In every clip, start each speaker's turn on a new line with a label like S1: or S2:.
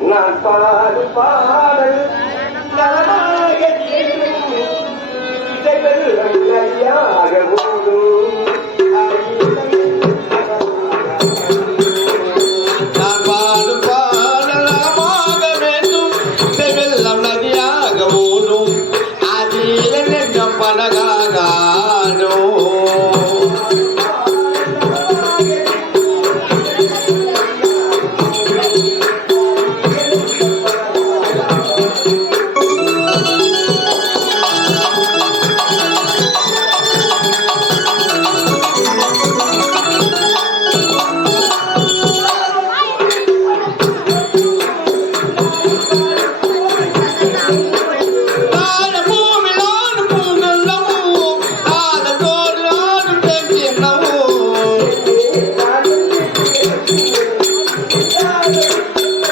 S1: நான் பாடு பாடல் நலமாக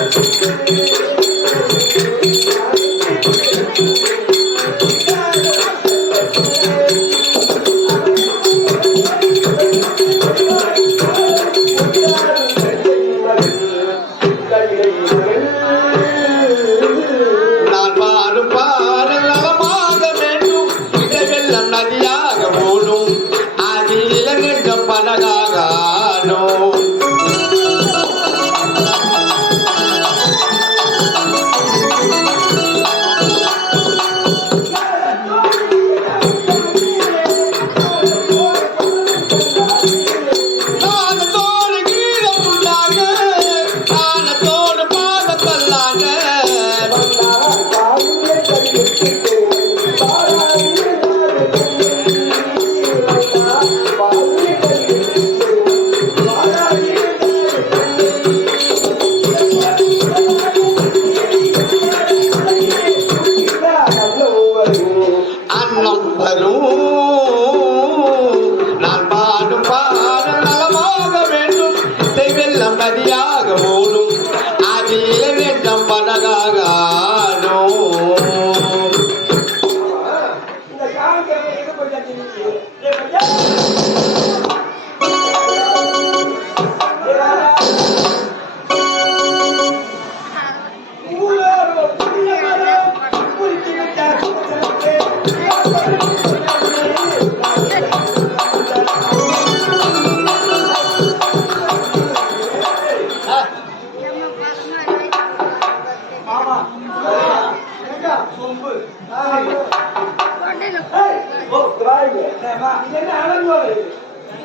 S2: நான்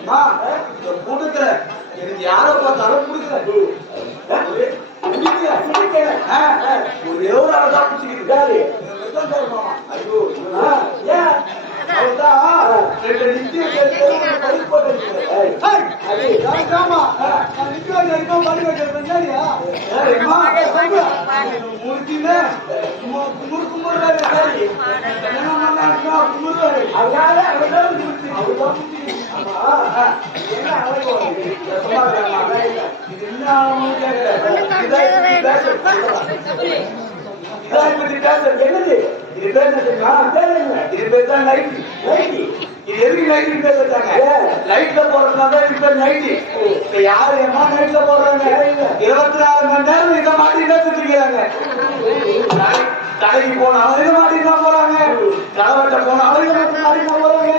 S1: வாங்க எனக்கு பார்த்தாலும் ஒரே ஒரு ஆள் பிடிச்சிக்கிட்டு ஐயோ ஏன் நான் என்னது? இது தெரியுமா? பேர் என்ன? இது பேர் தான் night. இது எதுக்கு night னு பேர் வச்சாங்க? Lightல போடுறதுனால தான் இது பேர் night. இப்ப யாரு என்ன nightல போடுறாங்க? இருபத்தி நாலு மணி நேரம் இதை மாட்டி தான் சுத்திக்கிறாங்க. கடைக்கு போனாலும் இதை தான் போறாங்க. கடை வெட்ட போனாலும் இதை தான் போறாங்க.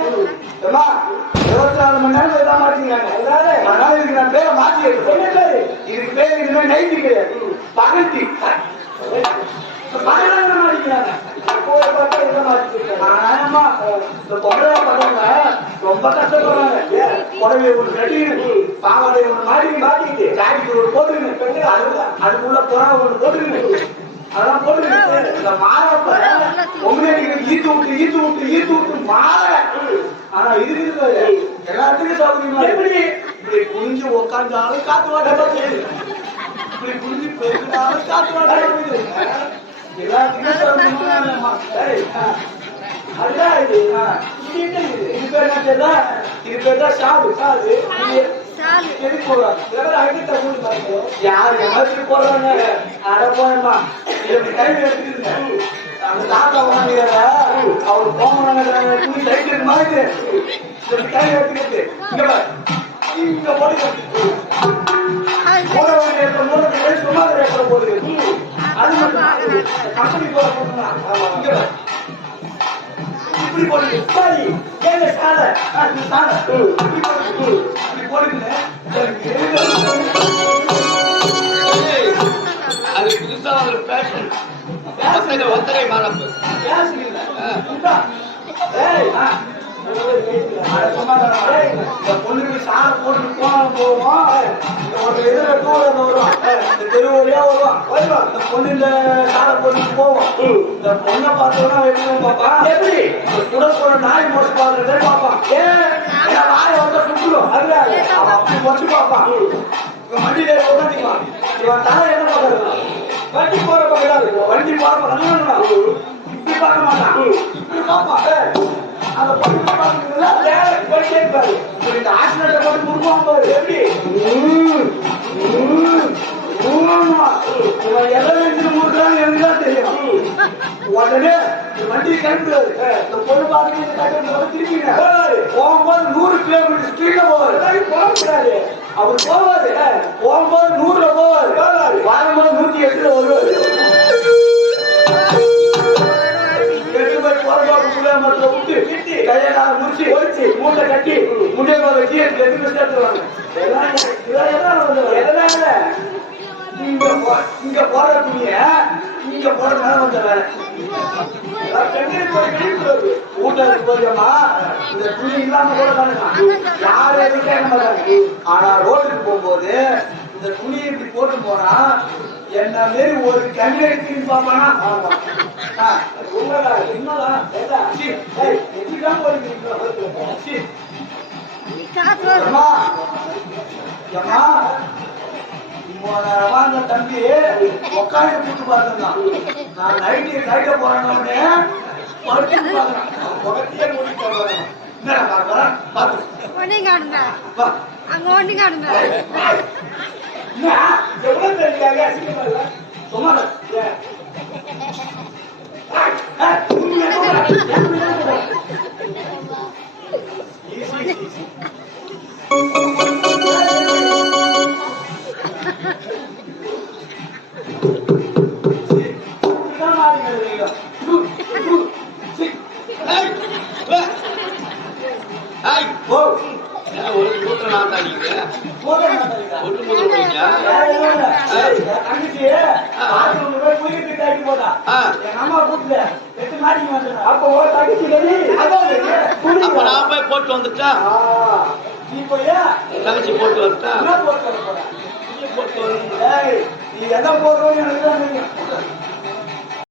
S1: இருபத்தி நாலு மணி நேரம் இதை மாட்டிக்கிறாங்க. அதனால இதுக்கு நான் பேரை மாத்தி எடுத்தேன். இதுக்கு பேர் இனிமே நைட்டு கிடையாது பகல் டீ பகலாங்க மாட்டிக்கிறாங்க போய் பார்த்தா இதை மாட்டிக்கிறாங்க ஆமா இந்த ரொம்ப கஷ்டப்படுறாங்க. புடவை ஒரு கட்டிக்கிட்டு பாவாடை ஒன்று மாட்டிக்கிட்டு ஒரு போட்டுக்கிட்டு அதுக்குள்ள புறா ஒன்று போட்டுக்கிட்டு அதெல்லாம் போட்டுக்கிட்டு இந்த மாறப்ப உங்களுக்கு ஈத்து விட்டு ஈத்து விட்டு ஈத்து விட்டு மாற. ஆனா இது எல்லாத்துக்கும் சௌகரியமா எப்படி இப்படி குனிஞ்சு உட்காந்தாலும் காத்து வாட்ட இப்படி குனிஞ்சு பெருக்கினாலும் காத்து வாட்ட எல்லாத்துக்கும் சௌகரியமா அதுதான் இது. இது என்ன இது இது பேர் என்ன தெரியுதா? இது பேர் தான் ஷாலு இது எதுக்கு போடுறாங்க? இதெல்லாம் அடிக்க தகுதி பாருங்க. யார் எவருக்கு போடுறாங்க? அட போயம்மா. இதை கையில எடுத்துக்கிடுங்க. அந்த தாத்தா வாங்கியாரா, அவர் போனாங்க, துணி லைட் இருக்கு மாதிரி. இதை கையில எடுத்துக்கிட்டு, இங்க. இங்க போடுங்க. போட வேண்டிய மூணு சும்மா இருக்கிற இடத்துல போடுங்க. கம்பெனி போற பொண்ணுங்களா? இங்க. இப்படி போடுங்க. சரி. ஏங்க இந்த சாலை. இப்படி போடுங்க. இப்படி போடுங்க.
S2: அது புதுசா ஒரு பேஷன் ஒத்தகை ஒத்தகை மரபு
S1: பொண்ணுக்கு போட்டுட்டு போனாலும் போவோம். ஒரு இதுல வருவான். இந்த வருவான். பொண்ணு போவோம். இந்த பொண்ணை பார்த்தோன்னா எப்படி பார்ப்பான்? எப்படி? இந்த சுடசோட நாய் மோச பார்க்கறதே பார்ப்பான். ஏன்? என் வாயை வந்து சுட்டுடும். அதுதான். அவன் அப்படி மொச்சு. இவன் வண்டியில உட்காந்துக்குவான். இவன் தலை என்ன பார்க்கறது? வண்டி போற பக்கம் வண்டி போற பக்கம் இப்படி பார்க்க மாட்டான் இப்படி ஏய், அந்த பொண்ணு பார்க்கறதுல டேரக்ட் போயிட்டே இருப்பாரு இந்த ஆக்சிடென்ட் போட்டு முடுக்குவான் பாரு எப்படி. இவன் எதை வச்சு முடுக்குறான்னு எனக்கு தான் தெரியும் உடனே வண்டி கிளம்பிடுவாரு இந்த பொண்ணு போட்டு திருப்பிங்க போகும்போது நூறு கிலோமீட்டர் ஸ்பீட்ல போவாரு. போகக்கூடாது அவர் போவாரு. போகும்போது நூறுல போவாரு. வரும்போது நூத்தி எட்டுல வருவாரு. கையெல்லாம் முடிச்சு மூட்டை கட்டி வச்சு சேர்த்துருவாங்க இதெல்லாம் இதெல்லாம் எதனால வந்தது? எதனால இங்க போ- இங்க போற துணிய இங்க போடுறதுனால வந்த வேலை இந்த துணி இல்லாம கூட யாரும் எதுவும் கேட்க மாட்டாங்க. ஆனா ரோட்டுக்கு போகும்போது இந்த துணியை இப்படி போட்டு போனா என்ன மாரி ஒரு உண்மைதான். ஏண்டா? சீ, ஏய், எப்படிதான் போறீங்க? போன வாங்க தம்பி உட்காந்து கூட்டு பாருங்க நான் நைட்டு நைட்ட போறேன்னு படுத்து பாக்குறேன் முகத்தையே மூடி போடுறேன் என்னடா பாக்குறேன் பாத்து.
S3: ஒண்டி காணுங்க அங்க ஒண்டி காணுங்க
S1: அசிங்கமா இல்ல சும்மா அப்போ உன் தங்கச்சி வெளியே,
S2: அப்ப நான் போய் போட்டு வந்துட்டா. தங்கச்சி போட்டு வரட்டா
S1: போட்டு வர
S2: நீ
S1: எதை போடுறோன்னு எனக்கு தான்